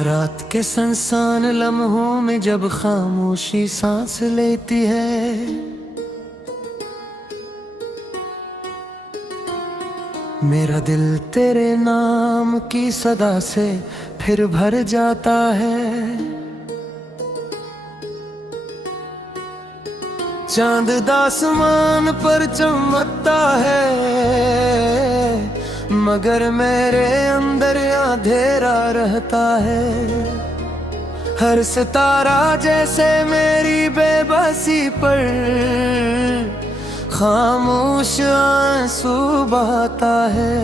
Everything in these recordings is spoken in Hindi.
रात के सुनसान लम्हों में जब खामोशी सांस लेती है, मेरा दिल तेरे नाम की सदा से फिर भर जाता है। चांद आसमान पर चमकता है, मगर मेरे अंदर अंधेरा रहता है। हर सितारा जैसे मेरी बेबसी पर खामोश आंसू बहाता है।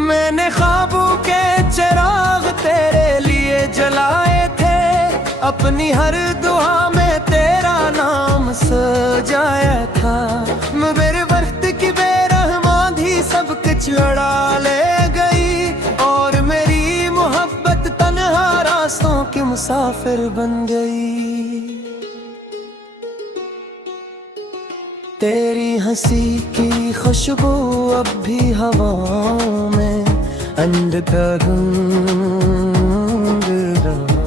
मैंने ख्वाबों के चिराग तेरे लिए जलाए थे, अपनी हर दुआ में तेरा नाम सजाया था। मेरे वक्त की बेरहमानी सब कुछ लड़ा ले गई, और मेरी मोहब्बत तन्हा रास्तों की मुसाफिर बन गई। तेरी हंसी की खुशबू अब भी हवाओं में अंधका गूंज रहा।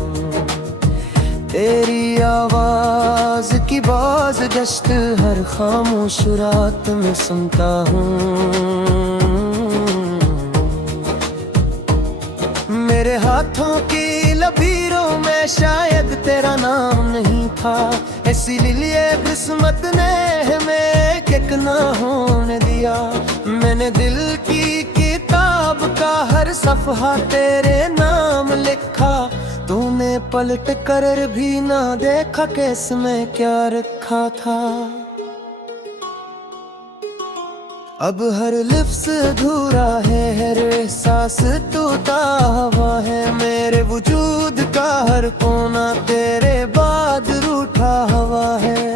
तेरी आवाज की बाज गश्त हर खामोश रात में सुनता हूँ। मेरे हाथों की लकीरों में शायद तेरा नाम नहीं था, इसीलिए किस्मत ने हमें एक ना होने दिया। मैंने दिल की किताब का हर सफ़हा तेरे नाम लिखा, तूने पलट कर भी ना देखा कि इसमें क्या रखा था। अब हर लफ्ज़ अधूरा है, हर एहसास टूटा हुआ है। मेरे वजूद का हर कोना तेरे बाद रूठा हुआ है।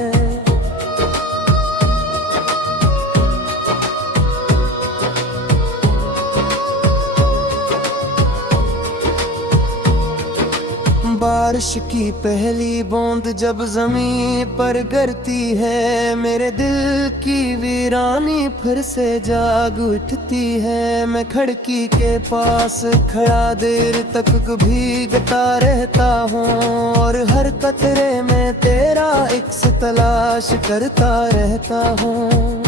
बारिश की पहली बूंद जब जमीन पर गिरती है, मेरे दिल की वीरानी फिर से जाग उठती है। मैं खिड़की के पास खड़ा देर तक भीगता रहता हूँ, और हर कतरे में तेरा इक्स तलाश करता रहता हूँ।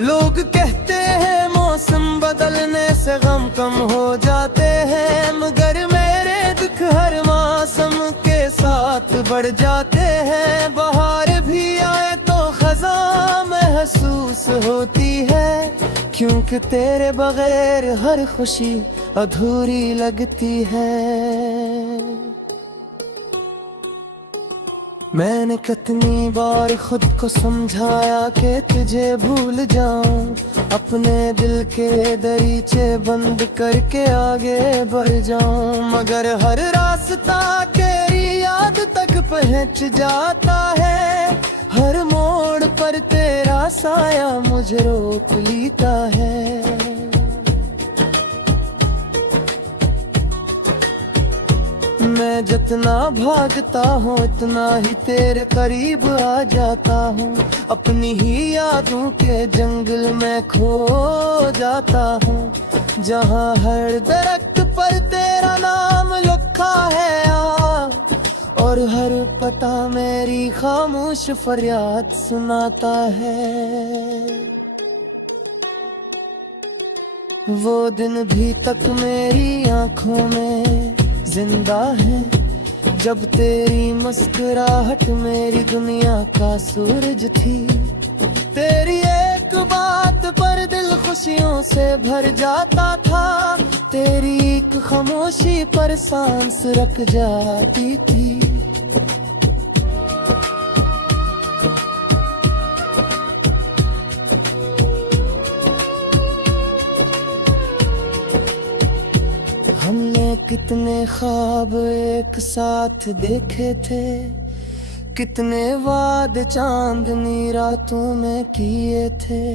लोग कहते हैं मौसम बदलने से गम कम हो जाते हैं, मगर मेरे दुख हर मौसम के साथ बढ़ जाते हैं। बहार भी आए तो खज़ां महसूस होती है, क्योंकि तेरे बगैर हर खुशी अधूरी लगती है। मैंने कितनी बार खुद को समझाया कि तुझे भूल जाऊं, अपने दिल के दरीचे बंद करके आगे बढ़ जाऊं, मगर हर रास्ता तेरी याद तक पहुंच जाता है। हर मोड़ पर तेरा साया मुझे रोक लेता है। मैं जितना भागता हूँ इतना ही तेरे करीब आ जाता हूँ। अपनी ही यादों के जंगल में खो जाता हूँ, जहाँ हर दरख्त पर तेरा नाम लिखा है, और हर पता मेरी खामोश फरियाद सुनाता है। वो दिन भी तक मेरी आँखों में जिंदा है, जब तेरी मुस्कुराहट मेरी दुनिया का सूरज थी। तेरी एक बात पर दिल खुशियों से भर जाता था, तेरी एक खामोशी पर सांस रुक जाती थी। हमने कितने ख्वाब एक साथ देखे थे, कितने वादे चांदनी रातों में किए थे,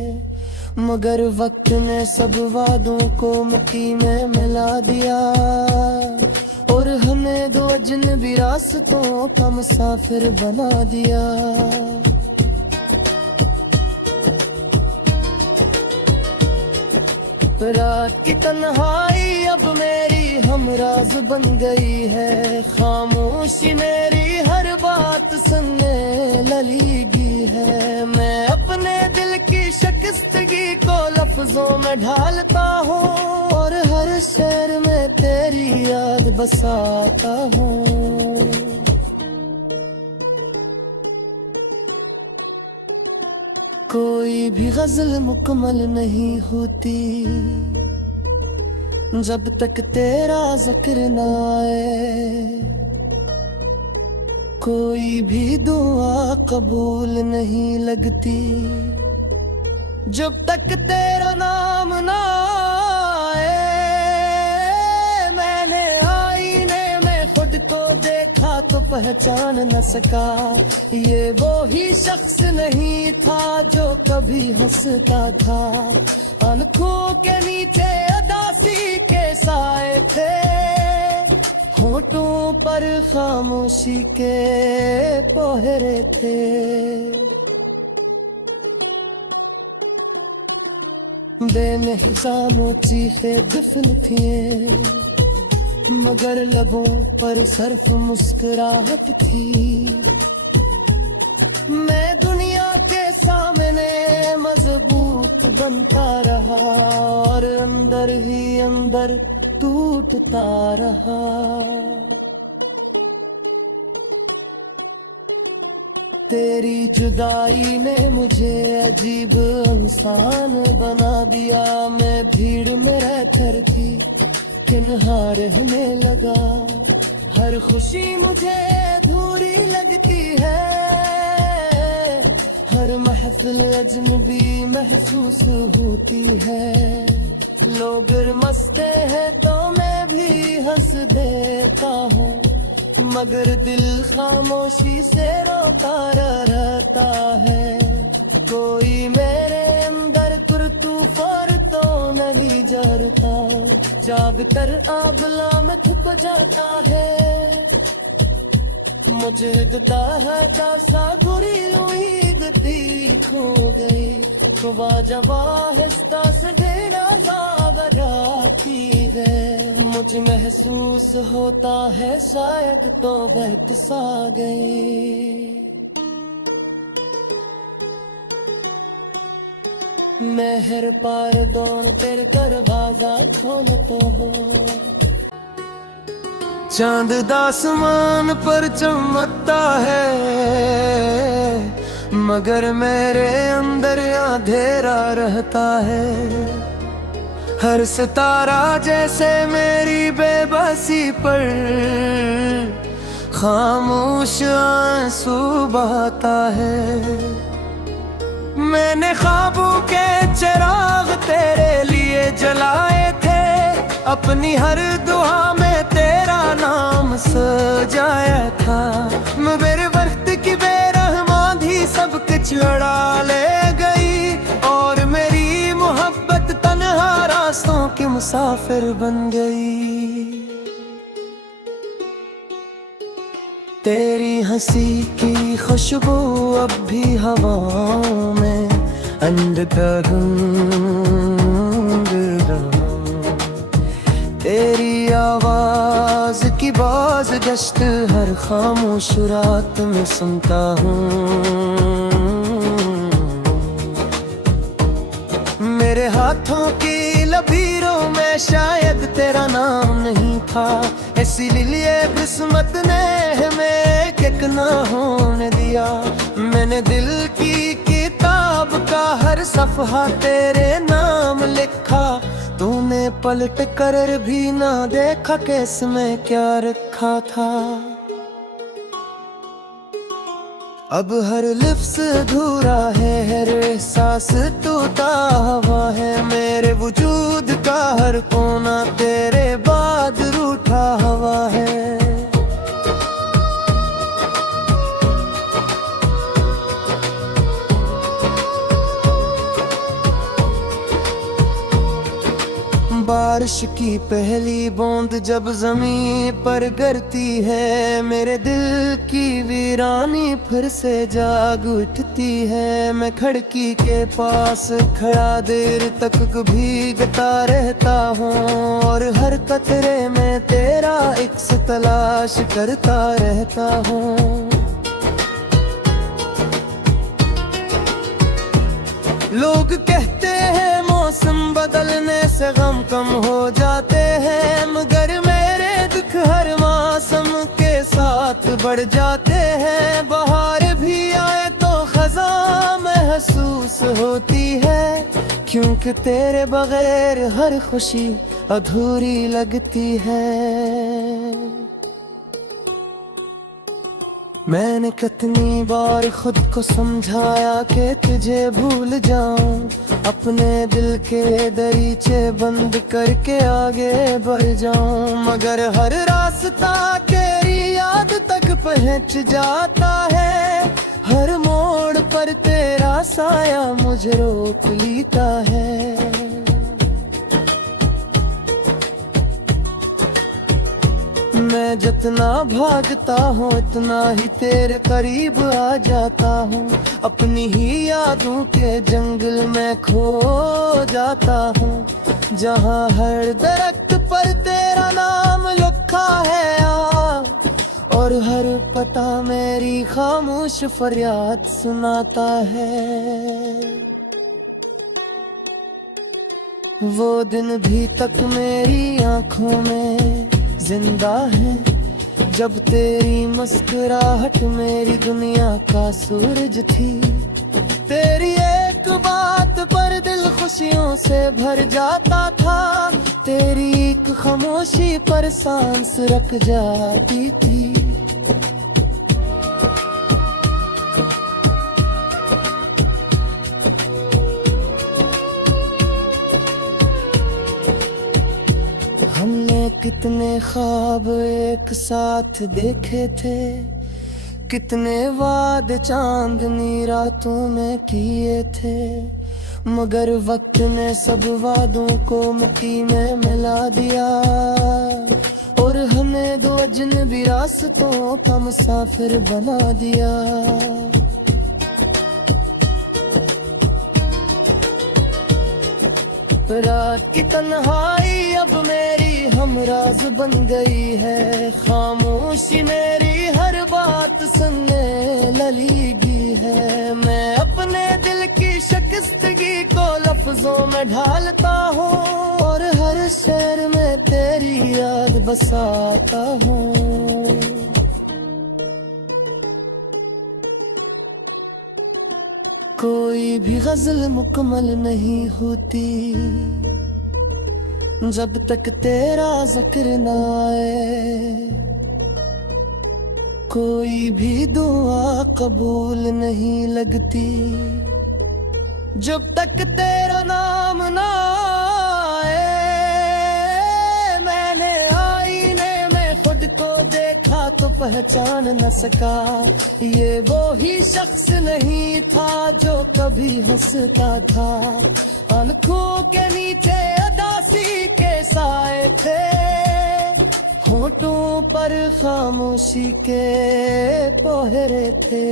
मगर वक्त ने सब वादों को मिट्टी में मिला दिया, और हमें दो अजनबी रास्तों का मुसाफिर बना दिया। रात की तन्हाई अब मेरी हमराज बन गई है, खामोशी मेरी हर बात सुनने लगी है। मैं अपने दिल की शिकस्तगी को लफ्जों में ढालता हूँ और हर शेर में तेरी याद बसाता हूँ। कोई भी गजल मुकम्मल नहीं होती जब तक तेरा जिक्र ना आए, कोई भी दुआ कबूल नहीं लगती जब तक तेरा नाम ना आए। मैंने आईने में खुद को देखा तो पहचान न सका, ये वो ही शख्स नहीं था जो कभी हंसता था। आंखों के नीचे उदासी के साए थे, होठों पर खामोशी के पहरे थे। बेनहिसामों चीखें दफन थी, मगर लबों पर सिर्फ मुस्कुराहट थी। मैं दुनिया के सामने मजबूत बनता रहा और अंदर ही अंदर टूटता रहा। तेरी जुदाई ने मुझे अजीब इंसान बना दिया। मैं भीड़ में रहकर भी तन्हा रहने लगा, हर खुशी मुझे अधूरी लगती है, हर महफिल अजनबी महसूस होती है। लोग मस्ते हैं तो मैं भी हंस देता हूँ, मगर दिल खामोशी से रोता रहता है। कोई मेरे अंदर तूफान तो नहीं जरता, जाग कर आबला में छुप जाता है। मुझे दिखता है जैसा गुरी उम्मीद थी खो गई, सुबह जब आहिस्ता से ढेरा जाती है। मुझे महसूस होता है शायद तो बहत सा गई। मेहर पार दोन तेरे दरवाजा खोल तो हो, चांद आसमान पर चमकता है, मगर मेरे अंदर अंधेरा रहता है। हर सितारा जैसे मेरी बेबसी पर खामोश आंसू बहाता है। मैंने ख्वाबों के चिराग तेरे लिए जलाए थे, अपनी हर दुआ में तेरा नाम सजाया था। मेरे वक्त की बेरहमानी सब कुछ लड़ा ले गई, और मेरी मोहब्बत तन्हा रास्तों की मुसाफिर बन गई। तेरी हंसी की खुशबू अब भी हवाओं में अंधकार तेरी आवाज की बाज गश्त हर खामोश रात में सुनता हूँ। मेरे हाथों की लकीरों में शायद तेरा नाम नहीं था, इसीलिए किस्मत ने हमें किक ना होने दिया। मैंने दिल की किताब का हर सफ़हा तेरे नाम लिखा, तूने पलट कर भी ना देखा कि इसमें क्या रखा था। अब हर लफ्ज़ अधूरा है, हर एहसास टूटा हुआ है। मेरे वजूद का हर कोना तेरे बाद रूठा हुआ है। बारिश की पहली बूंद जब जमीन पर गिरती है, मेरे दिल की वीरानी फिर से जाग उठती है। मैं खिड़की के पास खड़ा देर तक भीगता रहता हूँ, और हर कतरे में तेरा इक्स तलाश करता रहता हूँ। लोग कहते हैं मौसम बदलने से गम कम हो जाते हैं, मगर मेरे दुख हर मौसम के साथ बढ़ जाते हैं। बहार भी आए तो खज़ां महसूस होती है, क्योंकि तेरे बगैर हर खुशी अधूरी लगती है। मैंने कितनी बार खुद को समझाया कि तुझे भूल जाऊं, अपने दिल के दरीचे बंद करके आगे बढ़ जाऊं, मगर हर रास्ता तेरी याद तक पहुंच जाता है। हर मोड़ पर तेरा साया मुझे रोक लेता है। मैं जितना भागता हूँ इतना ही तेरे करीब आ जाता हूँ, अपनी ही यादों के जंगल में खो जाता हूँ, जहाँ हर दरख्त पर तेरा नाम लिखा है और हर पता मेरी खामोश फरियाद सुनाता है। वो दिन भी तक मेरी आंखों में जिंदा है, जब तेरी मुस्कुराहट मेरी दुनिया का सूरज थी। तेरी एक बात पर दिल खुशियों से भर जाता था, तेरी एक खामोशी पर सांस रुक जाती थी। हमने कितने ख्वाब एक साथ देखे थे, कितने वादे चांदनी रातों में किए थे, मगर वक्त ने सब वादों को मिट्टी में मिला दिया, और हमें दो अजनबी रास्तों का मुसाफिर बना दिया। रात की तन्हाई अब मेरी हमराज बन गई है, खामोशी मेरी हर बात सुनने लगी है। मैं अपने दिल की शिकस्तगी को लफ्जों में ढालता हूँ, और हर शहर में तेरी याद बसाता हूँ। कोई भी गजल मुकम्मल नहीं होती जब तक तेरा जिक्र ना आए, कोई भी दुआ कबूल नहीं लगती जब तक तेरा नाम ना आए। मैंने आईने में खुद को देखा तो पहचान न सका, ये वो ही शख्स नहीं था जो कभी हंसता था। आंखों के नीचे उदासी के साए थे, होठों पर खामोशी के पहरे थे।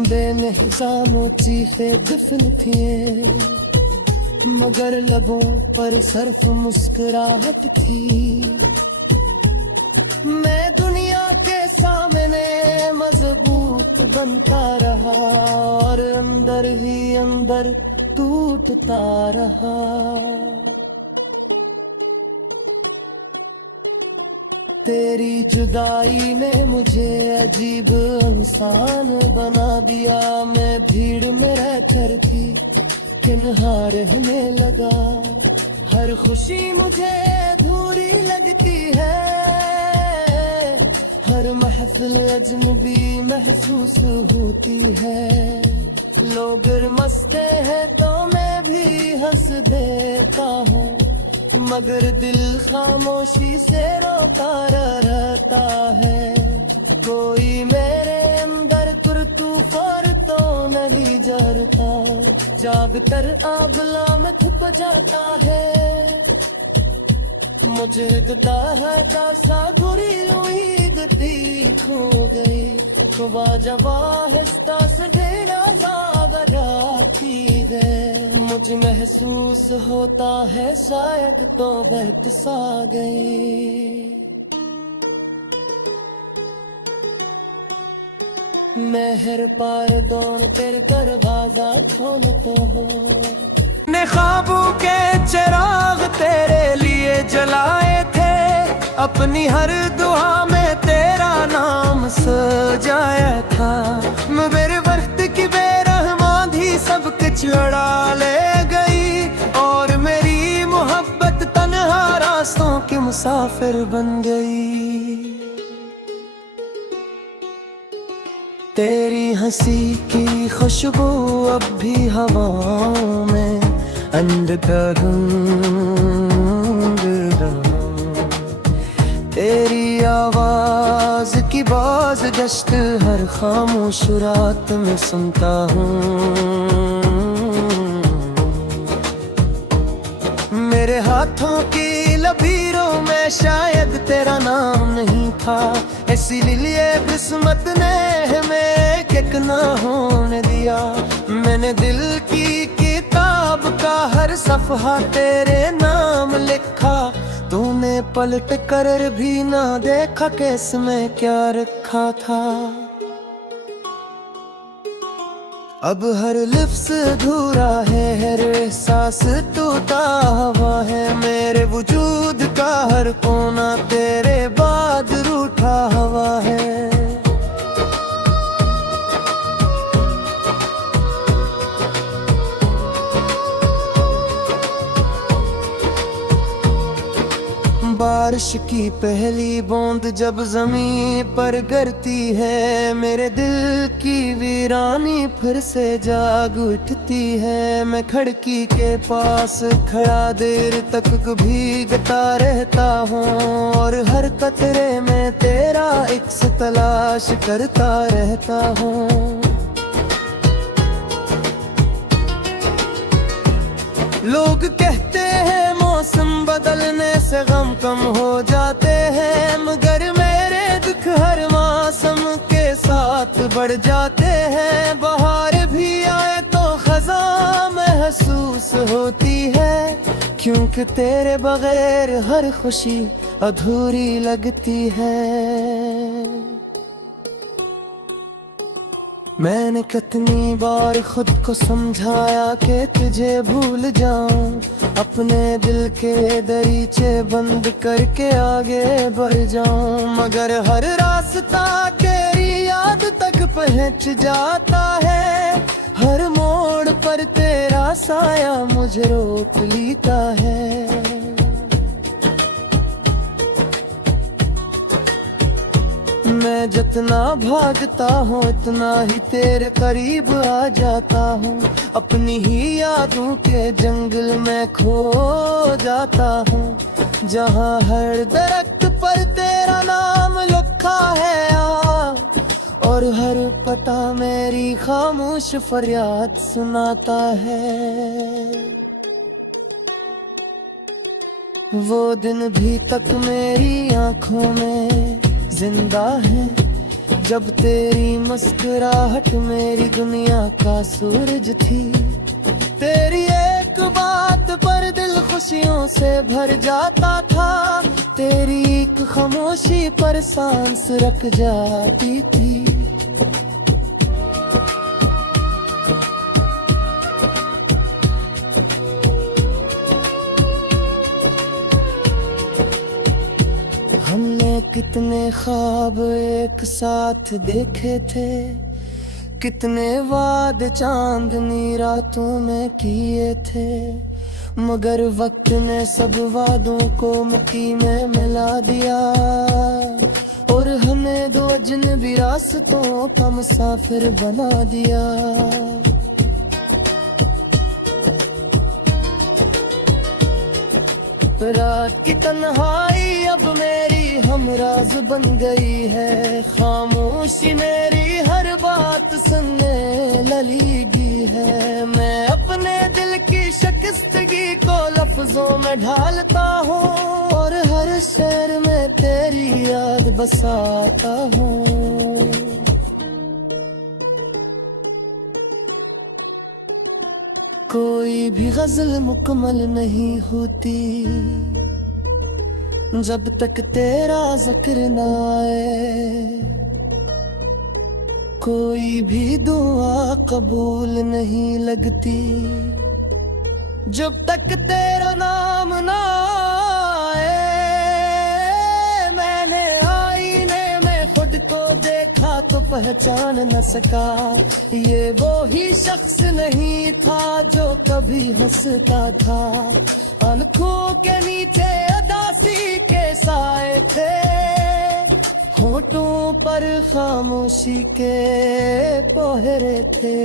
बेनिज़ाम चीखें दफन थी, मगर लबों पर सिर्फ मुस्कुराहट थी। मैं दुनिया के सामने मजबूत बनता रहा, और अंदर ही अंदर टूटता रहा। तेरी जुदाई ने मुझे अजीब इंसान बना दिया। मैं भीड़ में रहकर भी तन्हा रहने लगा, हर खुशी मुझे अधूरी लगती है, हर महफिल अजनबी महसूस होती है। लोग मस्ते हैं तो मैं भी हंस देता हूँ, मगर दिल खामोशी से रोता रहता है। कोई मेरे अंदर तूफान तो नहीं जरता, जाग कर आबला में छुप जाता है, मुझे दता है दासा घुरी उम्मीद थी खो गई, सुबह जब आहिस्ता से ढेरा ज्यादा राती गए, मुझे महसूस होता है शायद तो बरत सा गई। मेहर पार दौड़ तेरे दरवाजा खोलता हूँ, ने ख्वाबों के चिराग तेरे लिए जलाए थे, अपनी हर दुआ में तेरा नाम सजाया था, मेरे वक्त की बेरहमान ही सब कुछ उड़ा ले गई, और मेरी मोहब्बत तन्हा रास्तों की मुसाफिर बन गई। तेरी हंसी की खुशबू अब भी हवाओं में अंधकार तेरी आवाज की बाज गश्त हर खामोश रात में सुनता हूँ, मेरे हाथों की लकीरों में शायद तेरा नाम नहीं था, इसीलिए किस्मत ने हमें एक ना होने दिया, मैंने दिल की किताब का हर सफ़हा तेरे नाम लिखा, तूने पलट कर भी ना देखा कि इसमें क्या रखा था। अब हर लफ्ज़ अधूरा है, हर एहसास टूटा हुआ है, मेरे वजूद का हर कोना तेरे बाद रूठा हुआ है। बारिश की पहली बूंद जब जमीन पर गिरती है, मेरे दिल की वीरानी फिर से जाग उठती है, मैं खिड़की के पास खड़ा देर तक भीगता रहता हूँ, और हर कतरे में तेरा इक्स तलाश करता रहता हूँ। लोग कहते हैं मौसम बदलने से गम कम हो जाते हैं, मगर मेरे दुख हर मौसम के साथ बढ़ जाते हैं, बहार भी आए तो खज़ां महसूस होती है, क्योंकि तेरे बगैर हर खुशी अधूरी लगती है। मैंने कितनी बार खुद को समझाया कि तुझे भूल जाऊं, अपने दिल के दरीचे बंद करके आगे बढ़ जाऊं, मगर हर रास्ता तेरी याद तक पहुंच जाता है, हर मोड़ पर तेरा साया मुझे रोक लेता है। मैं जितना भागता हूँ इतना ही तेरे करीब आ जाता हूँ, अपनी ही यादों के जंगल में खो जाता हूँ, जहाँ हर दरख्त पर तेरा नाम लिखा है, और हर पता मेरी खामोश फरियाद सुनाता है। वो दिन भी तक मेरी आँखों में जिंदा है, जब तेरी मुस्कुराहट मेरी दुनिया का सूरज थी, तेरी एक बात पर दिल खुशियों से भर जाता था, तेरी एक खामोशी पर सांस रुक जाती थी। हमने कितने ख्वाब एक साथ देखे थे, कितने वादे चांदनी रातों में किए थे, मगर वक्त ने सब वादों को मिट्टी में मिला दिया, और हमें दो अजनबी रास्तों का मुसाफिर बना दिया। रात की तन्हाई अब मेरी हमराज बन गई है, खामोशी मेरी हर बात सुनने लगी है, मैं अपने मैं ढालता हूँ और हर शहर में तेरी याद बसाता हूँ। कोई भी गजल मुकम्मल नहीं होती जब तक तेरा जिक्र ना आए। कोई भी दुआ कबूल नहीं लगती जब तक तेरा नाम ना आए। मैंने आईने में खुद को देखा तो पहचान न सका, ये वो ही शख्स नहीं था जो कभी हंसता था। आंखों के नीचे अदासी के साए थे, होठों पर खामोशी के पहरे थे।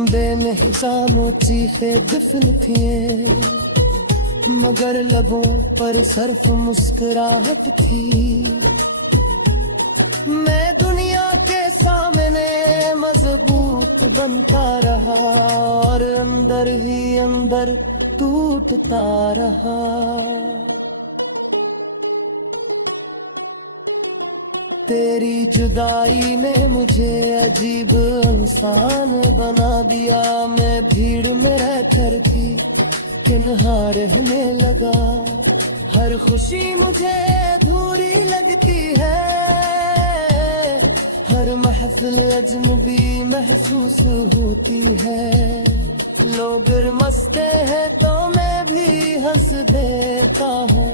बेनहिसामों चीखें दफन थी, मगर लबों पर सिर्फ मुस्कुराहट थी। मैं दुनिया के सामने मजबूत बनता रहा और अंदर ही अंदर टूटता रहा। तेरी जुदाई ने मुझे अजीब इंसान बना दिया। मैं भीड़ में रहकर भी किन्हा रहने लगा। हर खुशी मुझे अधूरी लगती है, हर महफिल अजनबी महसूस होती है। लोग मस्ते हैं तो मैं भी हंस देता हूँ,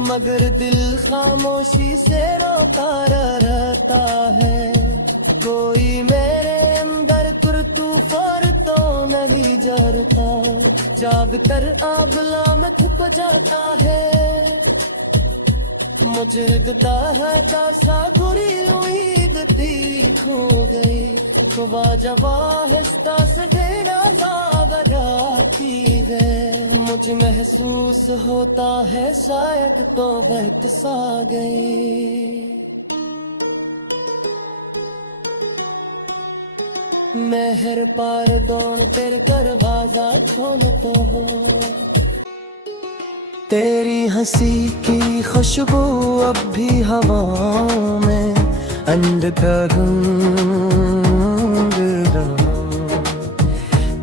मगर दिल खामोशी से रोता रहता है। कोई मेरे अंदर तूफान तो नहीं जरता, जाग कर आबला में छुप जाता है। मुझे लगता है जैसा बुरी उम्मीद तेरी खो गई, सुबह जब आहिस्ता से ढेरा जाती है। मुझे महसूस होता है शायद तो वक्त सा गई। मेहर पार दौड़ तेरे दरवाजा खोल तो हो। तेरी हंसी की खुशबू अब भी हवाओं में अंधकार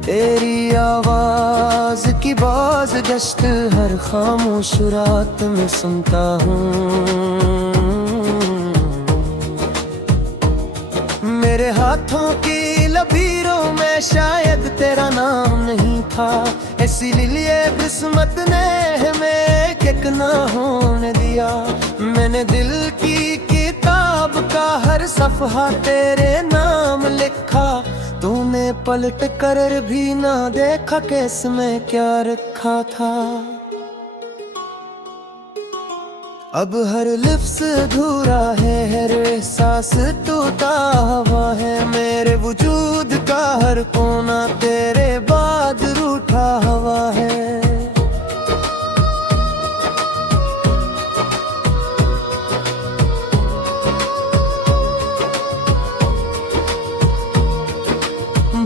तेरी आवाज की बाज गश्त हर खामोश रात में सुनता हूँ। मेरे हाथों की लकीरों में शायद तेरा नाम नहीं था, इसीलिए किस्मत ने हमें एक ना होने दिया। मैंने दिल की किताब का हर सफ़हा तेरे नाम लिखा, तूने पलट कर भी ना देखा कि इसमें क्या रखा था। अब हर लफ्ज़ अधूरा है, हर एहसास टूटा हुआ है। मेरे वजूद का हर कोना तेरे बाद रूठा हुआ है।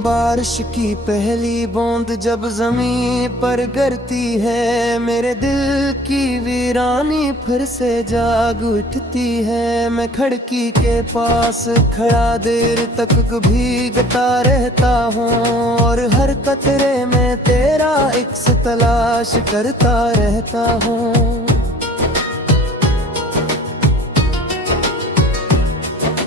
बारिश की पहली बूंद जब जमीन पर गिरती है, मेरे दिल की वीरानी फिर से जाग उठती है। मैं खिड़की के पास खड़ा देर तक भीगता रहता हूँ और हर कतरे में तेरा इक्स तलाश करता रहता हूँ।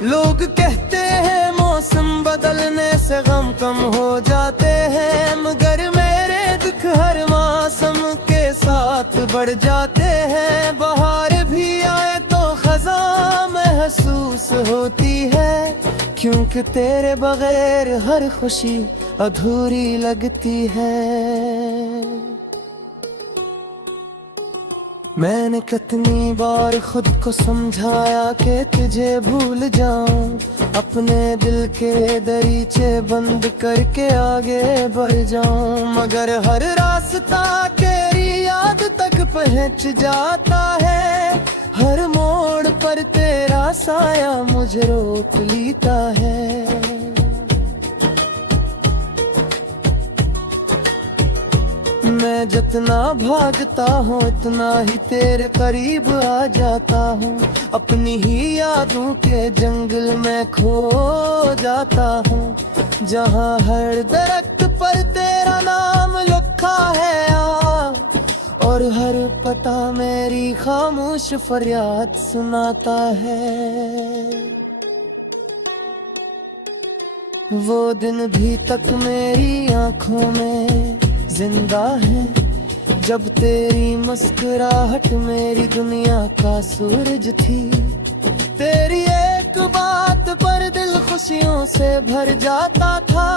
लोग कहते हैं मौसम बदलने से गम कम हो जाते हैं, मगर मेरे दुख हर मौसम के साथ बढ़ जाते हैं। बहार भी आए तो खज़ां महसूस होती है, क्योंकि तेरे बगैर हर खुशी अधूरी लगती है। मैंने कितनी बार खुद को समझाया कि तुझे भूल जाऊं, अपने दिल के दरीचे बंद करके आगे बढ़ जाऊं, मगर हर रास्ता तेरी याद तक पहुंच जाता है। हर मोड़ पर तेरा साया मुझे रोक लेता है। मैं जितना भागता हूँ उतना ही तेरे करीब आ जाता हूँ। अपनी ही यादों के जंगल में खो जाता हूँ, जहाँ हर दरख्त पर तेरा नाम लिखा है और हर पता मेरी खामोश फरियाद सुनाता है। वो दिन भी तक मेरी आंखों में जिंदा है, जब तेरी मुस्कुराहट मेरी दुनिया का सूरज थी। तेरी एक बात पर दिल खुशियों से भर जाता था,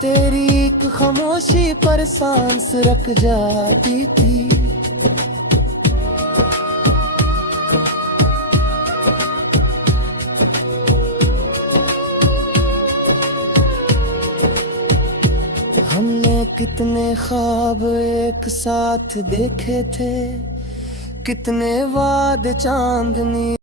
तेरी एक खामोशी पर सांस रुक जाती थी। हमने कितने ख्वाब एक साथ देखे थे, कितने वादे चांदनी